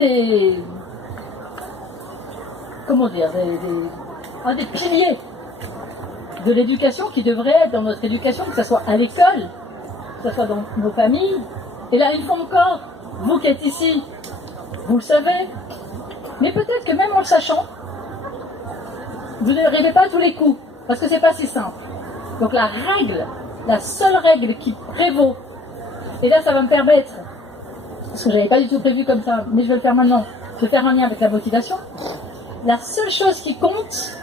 des, comment dire, un des piliers de l'éducation qui devrait être dans notre éducation, que ce soit à l'école, que ce soit dans nos familles. Et là, une fois encore, vous qui êtes ici, vous le savez, mais peut-être que même en le sachant, vous ne rêvez pas à tous les coups, parce que c'est pas si simple. Donc la règle, la seule règle qui prévaut, et là ça va me permettre, parce que je n'avais pas du tout prévu comme ça, mais je vais le faire maintenant, je vais faire un lien avec la motivation. La seule chose qui compte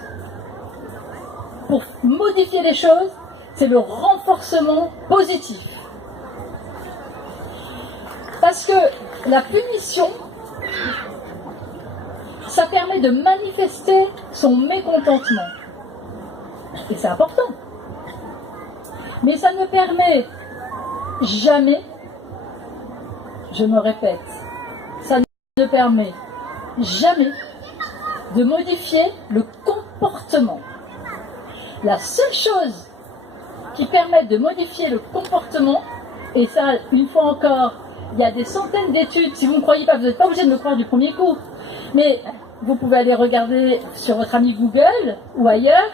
pour modifier les choses, c'est le renforcement positif. Parce que la punition, ça permet de manifester son mécontentement. Et c'est important. Mais ça ne permet jamais, je me répète, ça ne permet jamais de modifier le comportement. La seule chose qui permet de modifier le comportement, et ça, une fois encore, il y a des centaines d'études, si vous ne croyez pas, vous n'êtes pas obligé de me croire du premier coup, mais vous pouvez aller regarder sur votre ami Google ou ailleurs,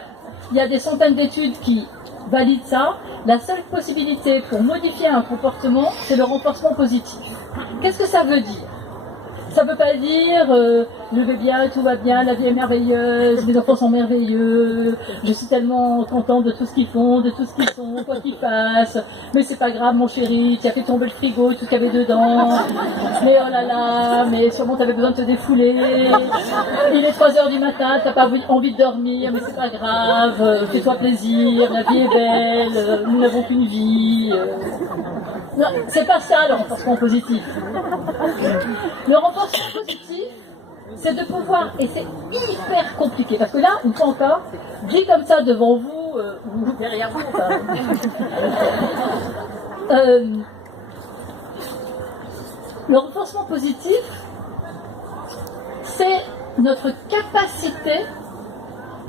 il y a des centaines d'études qui valident ça. La seule possibilité pour modifier un comportement, c'est le renforcement positif. Qu'est-ce que ça veut dire ? Ça ne veut pas dire je vais bien, tout va bien, la vie est merveilleuse, mes enfants sont merveilleux, je suis tellement contente de tout ce qu'ils font, de tout ce qu'ils sont, quoi qu'ils fassent, mais c'est pas grave mon chéri, tu as fait tomber le frigo, tout ce qu'il y avait dedans, mais oh là là, mais sûrement tu avais besoin de te défouler, il est 3h du matin, t'as pas envie de dormir, mais c'est pas grave, fais-toi plaisir, la vie est belle, nous n'avons qu'une vie. Non, c'est pas ça le renforcement positif. Le renforcement positif, c'est de pouvoir, et c'est hyper compliqué, parce que là, une fois encore, dit comme ça devant vous, ou derrière vous, enfin, le renforcement positif, c'est notre capacité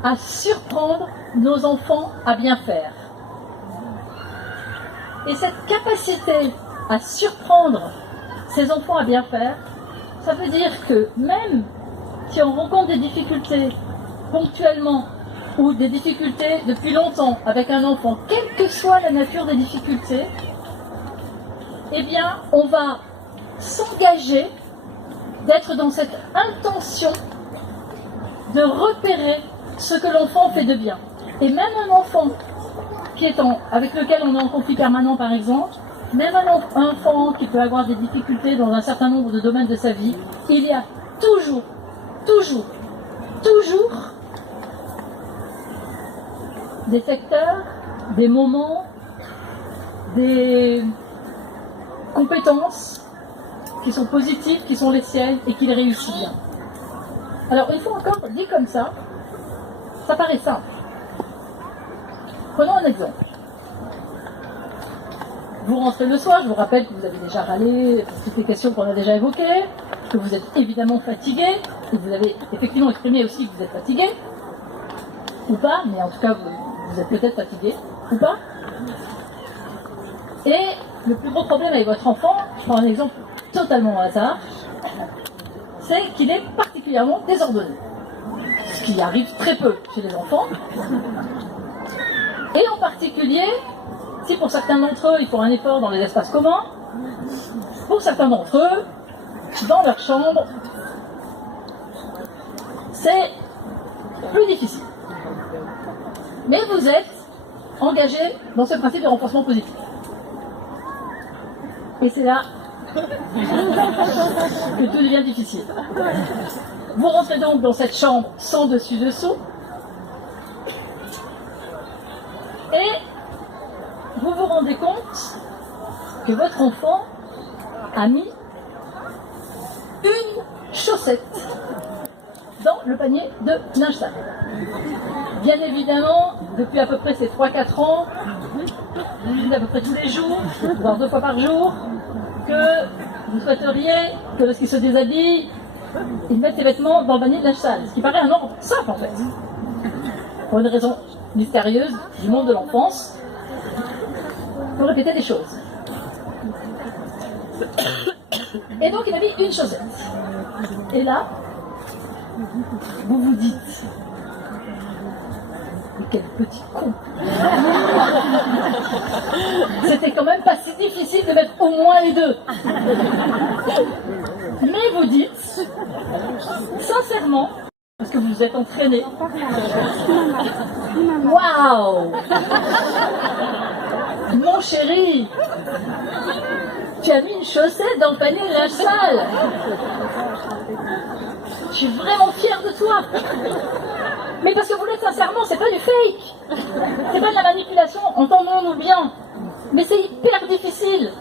à surprendre nos enfants à bien faire. Et cette capacité à surprendre ses enfants à bien faire, ça veut dire que même si on rencontre des difficultés ponctuellement ou des difficultés depuis longtemps avec un enfant, quelle que soit la nature des difficultés, eh bien, on va s'engager d'être dans cette intention de repérer ce que l'enfant fait de bien. Et même un enfant avec lequel on est en conflit permanent, par exemple, même un enfant qui peut avoir des difficultés dans un certain nombre de domaines de sa vie, il y a toujours des secteurs, des moments, des compétences qui sont positives, qui sont les siennes et qu'il réussit bien. Alors, une fois encore, dit comme ça paraît simple. Prenons un exemple. Vous rentrez le soir, je vous rappelle que vous avez déjà râlé toutes les questions qu'on a déjà évoquées, que vous êtes évidemment fatigué, et vous avez effectivement exprimé aussi que vous êtes fatigué, ou pas, mais en tout cas vous êtes peut-être fatigué, ou pas. Et le plus gros problème avec votre enfant, je prends un exemple totalement au hasard, c'est qu'il est particulièrement désordonné. Ce qui arrive très peu chez les enfants. Et en particulier, si pour certains d'entre eux, ils font un effort dans les espaces communs, pour certains d'entre eux, dans leur chambre, c'est plus difficile. Mais vous êtes engagé dans ce principe de renforcement positif. Et c'est là que tout devient difficile. Vous rentrez donc dans cette chambre sans dessus-dessous, et vous vous rendez compte que votre enfant a mis une chaussette dans le panier de linge sale. Bien évidemment, depuis à peu près ces 3-4 ans, vous dites à peu près tous les jours, voire 2 fois par jour, que vous souhaiteriez que lorsqu'il se déshabille, il mette ses vêtements dans le panier de linge sale. Ce qui paraît un ordre simple en fait. Pour une raison mystérieuse du monde de l'enfance, pour répéter des choses. Et donc il a mis une chaussette. Et là, vous vous dites, mais quel petit con. C'était quand même pas si difficile de mettre au moins les deux. Mais vous dites, sincèrement, parce que vous vous êtes entraîné, waouh, mon chéri, tu as mis une chaussette dans le panier de la salle. Je suis vraiment fière de toi. Mais parce que vous l'êtes sincèrement, c'est pas du fake. C'est pas de la manipulation, entendons-nous bien. Mais c'est hyper difficile.